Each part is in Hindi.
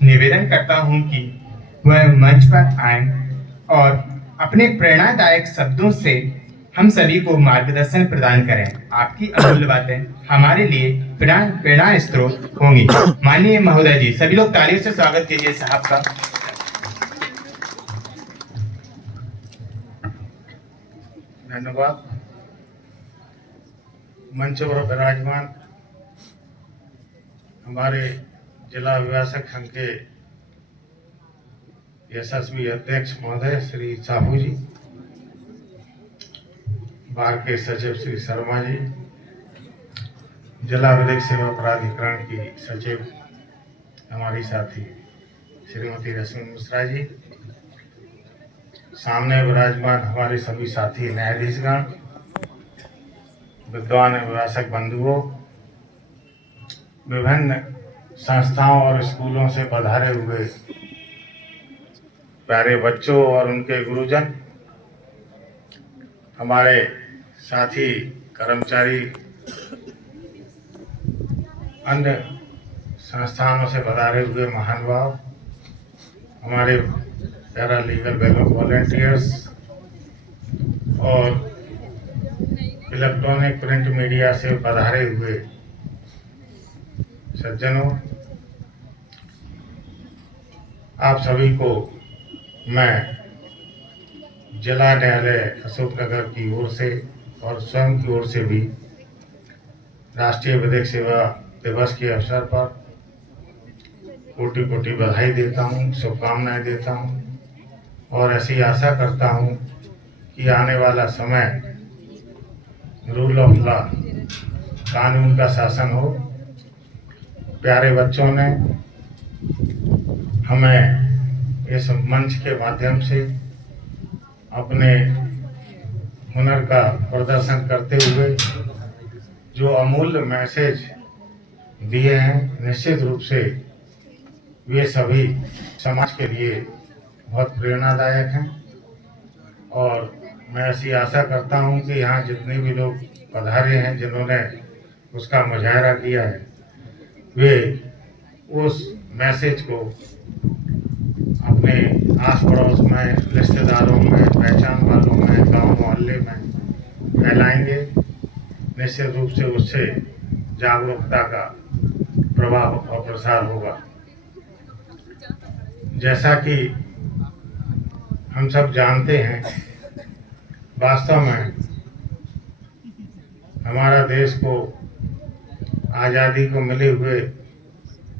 निवेदन करता हूं कि वह मंच पर आएं और अपने प्रेरणादायक शब्दों से हम सभी को मार्गदर्शन प्रदान करें। आपकी अमूल्य बातें हमारे लिए प्रेरणा स्रोत होंगी। माननीय महोदय जी, सभी लोग तालियों से स्वागत कीजिए साहब का। धन्यवाद। मंच पर विराजमान हमारे जिला अभिभाषक संघ के यशस्वी अध्यक्ष महोदय श्री साहू जी, बार के सचिव श्री शर्मा जी, जिला विधिक सेवा प्राधिकरण की सचिव हमारी साथी श्रीमती रश्मि मिश्रा जी, सामने विराजमान हमारे सभी साथी न्यायाधीशगण, विद्वान अभिभाषक बंधुओं, विभिन्न संस्थाओं और स्कूलों से पधारे हुए प्यारे बच्चों और उनके गुरुजन, हमारे साथी कर्मचारी, अन्य संस्थानों से पधारे हुए महानुभाव, हमारे पैरा लीगल वॉलंटियर्स और इलेक्ट्रॉनिक प्रिंट मीडिया से पधारे हुए सज्जनों, आप सभी को मैं जिला न्यायालय अशोकनगर की ओर से और स्वयं की ओर से भी राष्ट्रीय विधिक सेवा दिवस के अवसर पर कोटि कोटि बधाई देता हूँ, शुभकामनाएं देता हूँ और ऐसी आशा करता हूँ कि आने वाला समय रूल ऑफ लॉ, कानून का शासन हो। प्यारे बच्चों ने हमें इस मंच के माध्यम से अपने हुनर का प्रदर्शन करते हुए जो अमूल्य मैसेज दिए हैं, निश्चित रूप से वे सभी समाज के लिए बहुत प्रेरणादायक हैं और मैं ऐसी आशा करता हूं कि यहाँ जितने भी लोग पधारे हैं, जिन्होंने उसका मुजाहरा किया है, वे उस मैसेज को अपने आस पड़ोस में, रिश्तेदारों में, पहचान वालों में, गांव मोहल्ले में फैलाएंगे। निश्चित रूप से उससे जागरूकता का प्रभाव और प्रसार होगा। जैसा कि हम सब जानते हैं, वास्तव में हमारा देश को आज़ादी को मिले हुए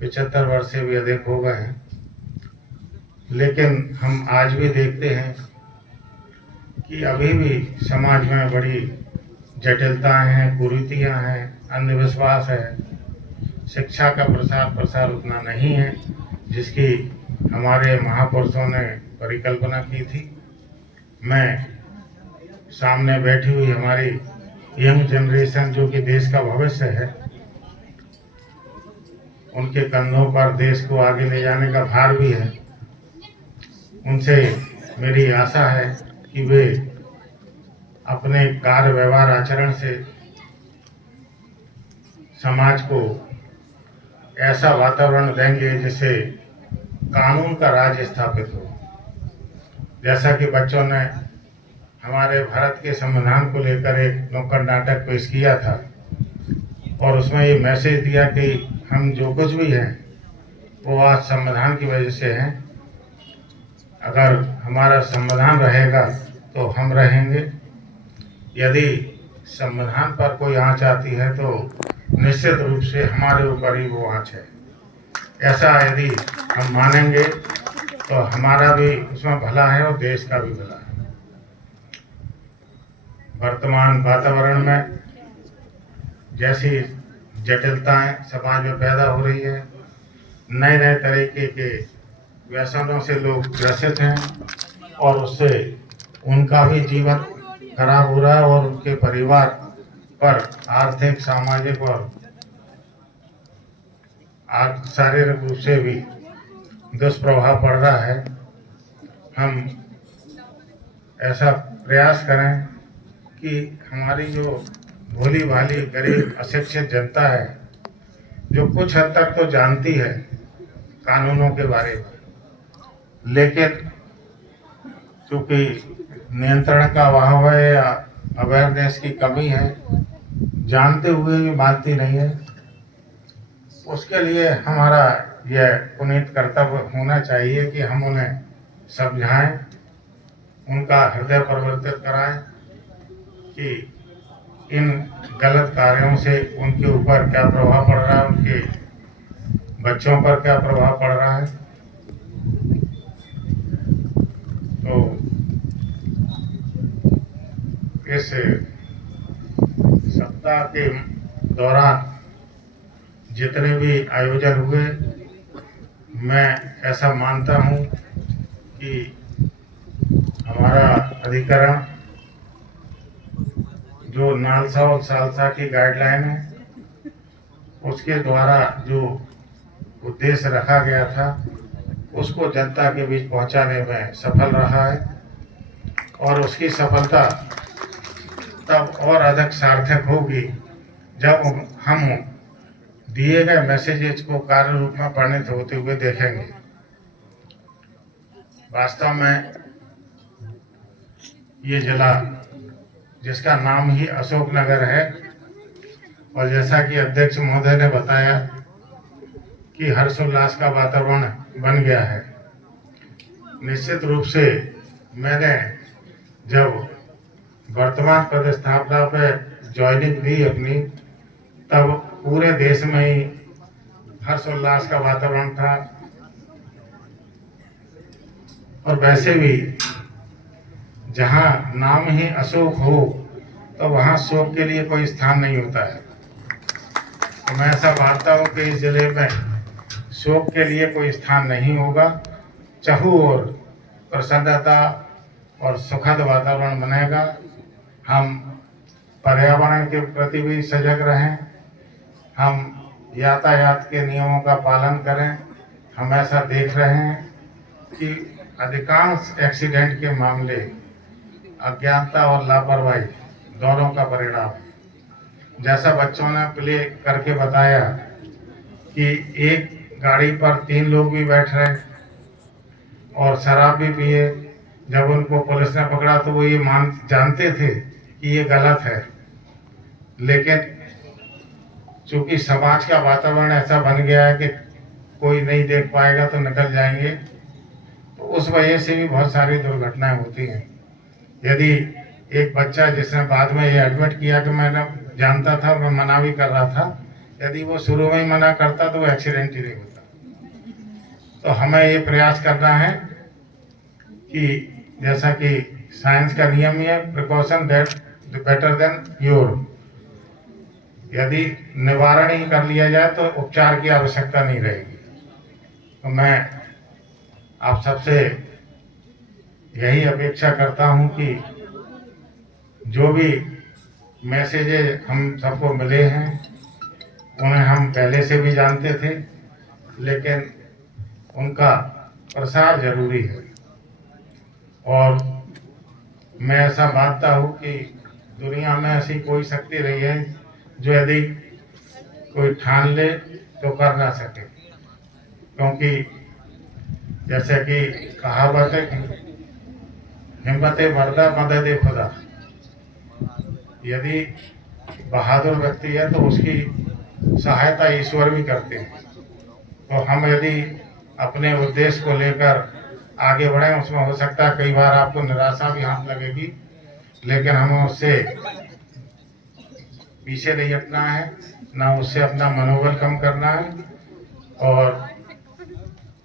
75 वर्ष से भी अधिक हो गए हैं, लेकिन हम आज भी देखते हैं कि अभी भी समाज में बड़ी जटिलताएं हैं, कुरीतियां हैं, अंधविश्वास है, शिक्षा का प्रसार उतना नहीं है जिसकी हमारे महापुरुषों ने परिकल्पना की थी। मैं सामने बैठी हुई हमारी यंग जनरेशन, जो कि देश का भविष्य है, उनके कंधों पर देश को आगे ले जाने का भार भी है। उनसे मेरी आशा है कि वे अपने कार्य व्यवहार आचरण से समाज को ऐसा वातावरण देंगे जिससे कानून का राज स्थापित हो। जैसा कि बच्चों ने हमारे भारत के संविधान को लेकर एक नुक्कड़ नाटक पेश किया था और उसमें ये मैसेज दिया कि हम जो कुछ भी हैं वो आज संविधान की वजह से हैं। अगर हमारा संविधान रहेगा तो हम रहेंगे। यदि संविधान पर कोई आँच आती है तो निश्चित रूप से हमारे ऊपर ही वो आँच है। ऐसा यदि हम मानेंगे तो हमारा भी उसमें भला है और देश का भी भला है। वर्तमान वातावरण में जैसी जटिलताएं समाज में पैदा हो रही है, नए नए तरीके के व्यसनों से लोग ग्रसित हैं और उससे उनका भी जीवन खराब हो रहा है और उनके परिवार पर आर्थिक, सामाजिक और शारीरिक रूप से भी दुष्प्रभाव पड़ रहा है। हम ऐसा प्रयास करें कि हमारी जो भोली भाली गरीब अशिक्षित जनता है, जो कुछ हद तक तो जानती है कानूनों के बारे में, लेकिन चूंकि नियंत्रण का अभाव है या अवेयरनेस की कमी है, जानते हुए भी मानती नहीं है। उसके लिए हमारा यह पुनीत कर्तव्य होना चाहिए कि हम उन्हें समझाएं, उनका हृदय परिवर्तित कराएं कि इन गलत कार्यों से उनके ऊपर क्या प्रभाव पड़ रहा है, उनके बच्चों पर क्या प्रभाव पड़ रहा है। तो इस सप्ताह के दौरान जितने भी आयोजन हुए, मैं ऐसा मानता हूँ कि हमारा अधिकरण जो नालसा और सालसा की गाइडलाइन है, उसके द्वारा जो उद्देश्य रखा गया था उसको जनता के बीच पहुंचाने में सफल रहा है, और उसकी सफलता तब और अधिक सार्थक होगी जब हम दिए गए मैसेजेज को कार्य रूप में परिणत होते हुए देखेंगे। वास्तव में ये जिला जिसका नाम ही अशोकनगर है, और जैसा कि अध्यक्ष महोदय ने बताया कि हर्षोल्लास का वातावरण बन गया है। निश्चित रूप से मैंने जब वर्तमान पदस्थापना पर ज्वाइनिंग दी अपनी, तब पूरे देश में ही हर्षोल्लास का वातावरण था, और वैसे भी जहाँ नाम ही अशोक हो तो वहाँ शोक के लिए कोई स्थान नहीं होता है। तो मैं ऐसा मानता हूँ कि इस जिले में शोक के लिए कोई स्थान नहीं होगा। चाहू और प्रसन्नता और सुखद वातावरण बनेगा। हम पर्यावरण के प्रति भी सजग रहें, हम यातायात के नियमों का पालन करें। हम ऐसा देख रहे हैं कि अधिकांश एक्सीडेंट के मामले अज्ञानता और लापरवाही दोनों का परिणाम है। जैसा बच्चों ने प्ले करके बताया कि एक गाड़ी पर 3 लोग भी बैठ रहे और शराब भी पिए, जब उनको पुलिस ने पकड़ा तो वो ये जानते थे कि ये गलत है, लेकिन चूंकि समाज का वातावरण ऐसा बन गया है कि कोई नहीं देख पाएगा तो निकल जाएंगे, तो उस वजह से भी बहुत सारी दुर्घटनाएं होती हैं। यदि एक बच्चा जिसने बाद में ये एडमिट किया कि मैंने जानता था, मैं मना भी कर रहा था, यदि वो शुरू में ही मना करता तो वो एक्सीडेंट ही नहीं होता। तो हमें ये प्रयास करना है कि जैसा कि साइंस का नियम ही है, precaution that better than cure. यदि निवारण ही कर लिया जाए तो उपचार की आवश्यकता नहीं रहेगी। तो मैं आप सबसे यही अपेक्षा करता हूं कि जो भी मैसेजेज हम सबको मिले हैं उन्हें हम पहले से भी जानते थे, लेकिन उनका प्रसार जरूरी है। और मैं ऐसा मानता हूँ कि दुनिया में ऐसी कोई शक्ति रही है जो यदि कोई ठान ले तो कर ना सके, क्योंकि जैसे कि कहावत है कि हिम्मत मर्दा मदद खुदा। यदि बहादुर व्यक्ति है तो उसकी सहायता ईश्वर भी करते हैं। तो हम यदि अपने उद्देश्य को लेकर आगे बढ़ें, उसमें हो सकता है कई बार आपको निराशा भी हाथ लगेगी, लेकिन हमें उससे पीछे नहीं हटना है, ना उससे अपना मनोबल कम करना है और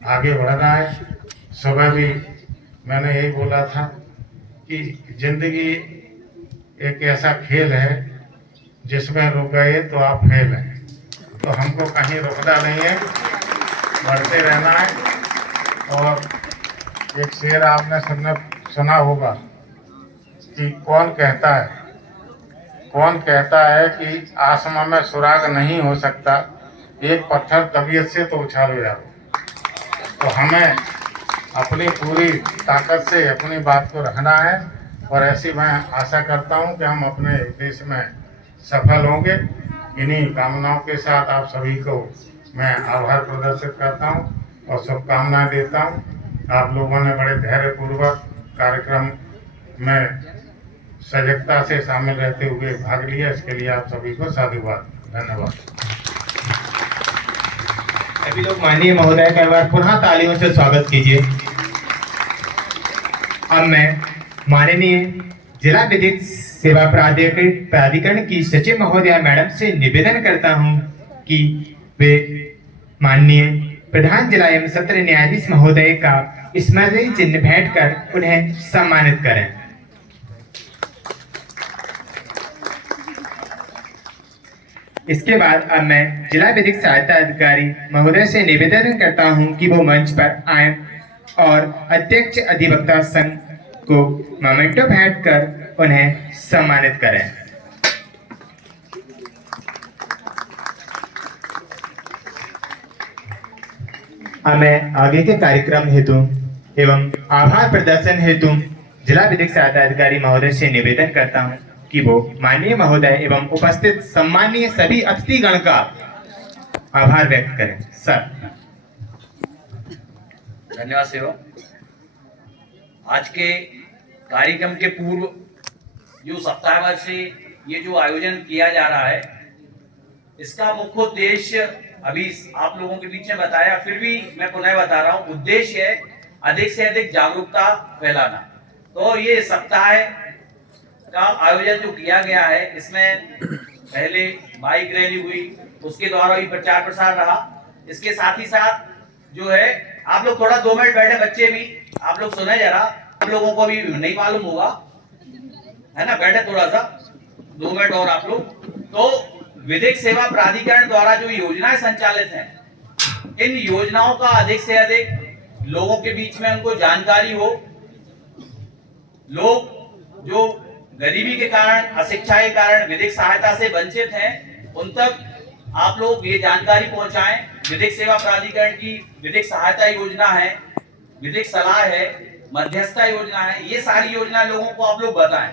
आगे बढ़ना है। सुबह भी मैंने यही बोला था कि जिंदगी एक ऐसा खेल है जिसमें रुक गए तो आप फेल हैं। तो हमको कहीं रुकना नहीं है, बढ़ते रहना है। और एक शेर आपने सुना होगा कि कौन कहता है कि आसमान में सुराग नहीं हो सकता, एक पत्थर तबीयत से तो उछाल हो जाओ। तो हमें अपनी पूरी ताकत से अपनी बात को रखना है, और ऐसी मैं आशा करता हूं कि हम अपने देश में सफल होंगे। इन्हीं कामनाओं के साथ आप सभी को मैं आभार प्रदर्शित करता हूं। और शुभकामनाएं देता हूँ। आप लोगों ने बड़े धैर्यपूर्वक कार्यक्रम में सजगता से शामिल रहते हुए भाग लिया, इसके लिए आप सभी को साधुवाद, धन्यवाद। सभी लोग माननीय महोदय का एक बार पुनः तालियों से स्वागत कीजिए। अब मैं माननीय जिला विधिक सेवा प्राधिकरण की सचिव महोदया मैडम से निवेदन करता हूं कि वे माननीय प्रधान जिला एवं सत्र न्यायाधीश महोदय का स्मृति चिन्ह भेंट कर उन्हें सम्मानित करें। इसके बाद अब मैं जिला विधिक सहायता अधिकारी महोदय से निवेदन करता हूं कि वो मंच पर आए और अध्यक्ष अधिवक्ता संघ को मोमेंटो भेंट कर उन्हें सम्मानित करें। अब मैं आगे के कार्यक्रम हेतु एवं आभार प्रदर्शन हेतु जिला विधिक सहायता अधिकारी महोदय से निवेदन करता हूं कि वो माननीय महोदय एवं उपस्थित सम्मानीय सभी अतिथिगण का आभार व्यक्त करें। सर। धन्यवाद सेवक। आज के कार्यक्रम के पूर्व जो सप्ताह भर से ये जो आयोजन किया जा रहा है, इसका मुख्य उद्देश्य अभी आप लोगों के बीच में बताया, फिर भी मैं पुनः बता रहा हूँ। उद्देश्य है अधिक से अधिक जागरूकता फैलाना। तो ये सप्ताह का आयोजन जो किया गया है, इसमें पहले बाइक रैली हुई, उसके द्वारा भी प्रचार प्रसार रहा। इसके साथ ही साथ जो है, आप लोग थोड़ा 2 मिनट बैठे, बच्चे भी आप लोग सुने जरा, आप लोगों को भी नहीं मालूम होगा, है ना, बैठे थोड़ा सा 2 मिनट और आप लोग। तो विधिक सेवा प्राधिकरण द्वारा जो योजनाएं संचालित हैं, इन योजनाओं का अधिक से अधिक लोगों के बीच में उनको जानकारी हो। लोग जो गरीबी के कारण, अशिक्षा के कारण विधिक सहायता से वंचित हैं, उन तक आप लोग ये जानकारी पहुंचाएं। विधिक सेवा प्राधिकरण की विधिक सहायता योजना है, विधिक सलाह है, मध्यस्थता योजना है, ये सारी योजना लोगों को आप लोग बताएं।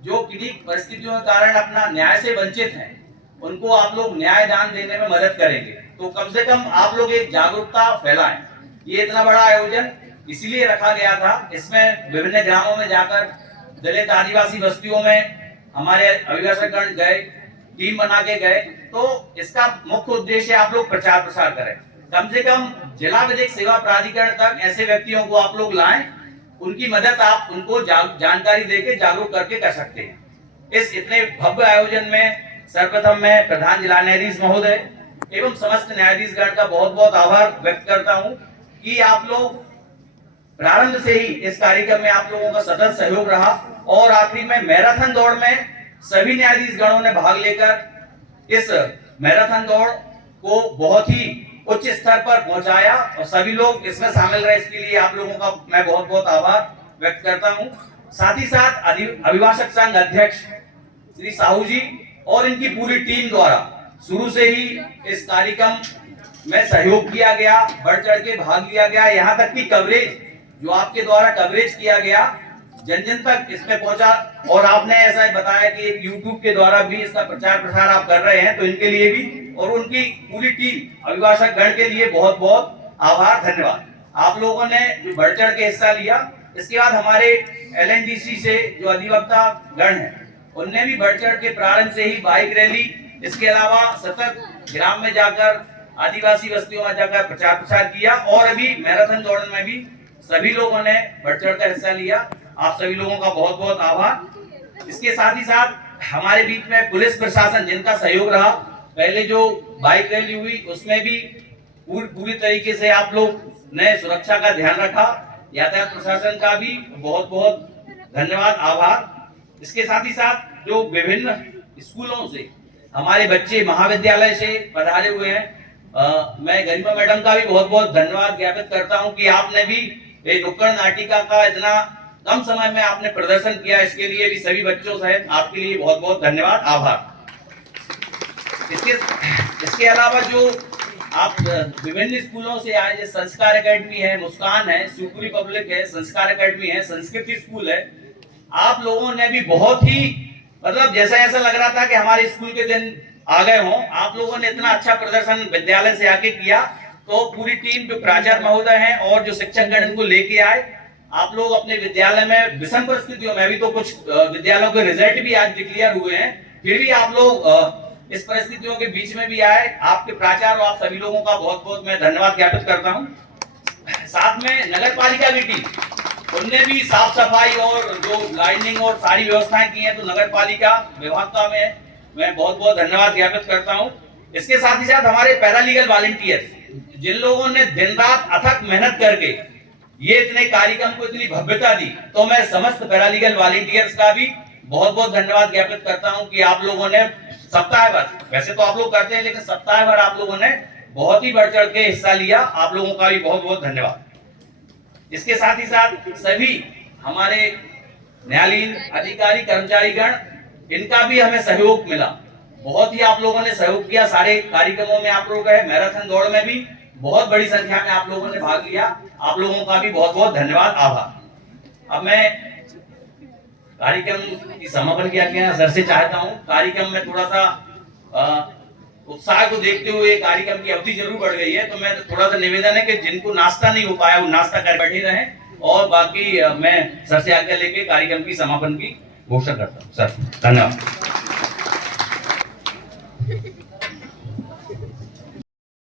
जो किन्हीं परिस्थितियों के कारण अपना न्याय से वंचित हैं, उनको आप लोग न्याय दान देने में मदद करेंगे। तो कम से कम आप लोग एक जागरूकता फैलाएं। ये इतना बड़ा आयोजन इसीलिए रखा गया था। इसमें विभिन्न ग्रामों में जाकर, दलित आदिवासी बस्तियों में हमारे अभिभाषकगण गए, टीम बना के गए। तो इसका मुख्य उद्देश्य आप लोग प्रचार प्रसार करें। कम से कम जिला विधिक सेवा प्राधिकरण तक ऐसे व्यक्तियों को आप लोग लाएं, उनकी मदद आप उनको जानकारी देके जागरूक करके कर सकते हैं। इस इतने भव्य आयोजन में सर्वप्रथम मैं प्रधान जिला न्यायाधीश महोदय एवं समस्त न्यायाधीशगण का बहुत बहुत आभार व्यक्त करता हूं कि आप लोग प्रारंभ से ही इस कार्यक्रम में आप लोगों का सतत सहयोग रहा। और आखिरी में मैराथन दौड़ में सभी न्यायाधीश गणों ने भाग लेकर इस मैराथन दौड़ को बहुत ही उच्च स्तर पर पहुंचाया और सभी लोग इसमें शामिल रहे। इसके लिए आप लोगों का मैं बहुत बहुत आभार व्यक्त करता हूं। साथ ही साथ अभिभाषक संघ अध्यक्ष श्री साहू जी और इनकी पूरी टीम द्वारा शुरू से ही इस कार्यक्रम में सहयोग किया गया, बढ़ चढ़ के भाग लिया गया। यहाँ तक कि कवरेज जो आपके द्वारा कवरेज किया गया, जन जन तक इसमें पहुंचा। और आपने ऐसा बताया कि एक YouTube के द्वारा भी इसका प्रचार प्रसार आप कर रहे हैं, तो इनके लिए भी और उनकी पूरी टीम अभिभाषक गण के लिए बहुत बहुत आभार, धन्यवाद। आप लोगों ने जो बढ़ चढ़ के हिस्सा लिया। इसके बाद हमारे LNDC से जो अधिवक्ता गण हैं, उनने भी बढ़ चढ़ के प्रारंभ से ही बाइक रैली, इसके अलावा सतत ग्राम में जाकर, आदिवासी बस्तियों में जाकर प्रचार प्रसार किया। और अभी मैराथन दौड़ में भी सभी लोगों ने बढ़ चढ़ कर हिस्सा लिया। आप सभी लोगों का बहुत बहुत आभार। इसके साथ ही साथ हमारे बीच में पुलिस प्रशासन जिनका सहयोग रहा, पहले जो बाइक रैली हुई उसमें भी पूरी तरीके से आप लोग ने सुरक्षा का ध्यान रखा। यातायात प्रशासन का भी बहुत बहुत धन्यवाद, आभार। इसके साथ ही साथ जो विभिन्न स्कूलों से हमारे बच्चे महाविद्यालय से पधारे हुए हैं, मैं गरिमा मैडम का भी बहुत बहुत धन्यवाद ज्ञापित करता हूं कि आपने भी एक नुक्कड़ नाटिका का इतना कम समय में आपने प्रदर्शन किया। इसके लिए भी सभी बच्चों सहित आपके लिए बहुत बहुत धन्यवाद, आभार। इसके अलावा जो आप विभिन्न स्कूलों से आए, जैसे संस्कार एकेडमी है, मुस्कान है, शिवपुरी पब्लिक है, संस्कार एकेडमी है, संस्कृति स्कूल है, आप लोगों ने भी बहुत ही मतलब जैसा ऐसा लग रहा था कि हमारे स्कूल के दिन आ गए हों। आप लोगों ने इतना अच्छा प्रदर्शन विद्यालय से आके किया। तो पूरी टीम जो प्राचार्य महोदय हैं और जो शिक्षकगण इनको लेके आए, आप लोग अपने विद्यालय में विषम परिस्थितियों में, अभी तो कुछ विद्यालयों के रिजल्ट भी आज डिक्लेयर हुए हैं, फिर भी आप लोग इस परिस्थितियों के बीच में भी आए। आपके प्राचार्य और आप सभी लोगों का बहुत बहुत मैं धन्यवाद ज्ञापित करता हूं। साथ में नगर पालिका की टीम, उनने भी साफ सफाई और जो लाइनिंग और सारी व्यवस्थाएं की हैं, तो नगर पालिका विभाग का मैं बहुत बहुत धन्यवाद ज्ञापित करता हूं। इसके साथ ही साथ हमारे पैरालीगल वॉलंटियर्स, जिन लोगों ने दिन रात अथक मेहनत करके ये इतने कार्यक्रम को इतनी भव्यता दी, तो मैं समस्त पैरालीगल वॉलंटियर्स का भी बहुत बहुत धन्यवाद ज्ञापित करता हूं कि आप लोगों ने सप्ताह भर, वैसे तो आप लोग करते हैं, लेकिन सप्ताह भर आप लोगों ने बहुत ही बढ़ चढ़ के हिस्सा लिया। आप लोगों का भी बहुत बहुत धन्यवाद। इसके साथ ही साथ सभी हमारे न्यायालयीन अधिकारी कर्मचारीगण, इनका भी हमें सहयोग मिला। बहुत ही आप लोगों ने सहयोग किया, सारे कार्यक्रमों में आप लोग गए, मैराथन दौड़ में भी बहुत बड़ी संख्या में आप लोगों ने भाग लिया। आप लोगों का भी बहुत बहुत धन्यवाद, आभार। अब मैं कार्यक्रम की समापन किया गया सर से चाहता हूं, कार्यक्रम में थोड़ा सा उत्साह को देखते हुए कार्यक्रम की अवधि जरूर बढ़ गई है, तो मैं थोड़ा सा निवेदन है कि जिनको नाश्ता नहीं हो पाया वो नाश्ता कर बैठे रहें, और बाकी मैं सर से आज्ञा लेके कार्यक्रम की समापन की घोषणा करता हूँ। सर धन्यवाद।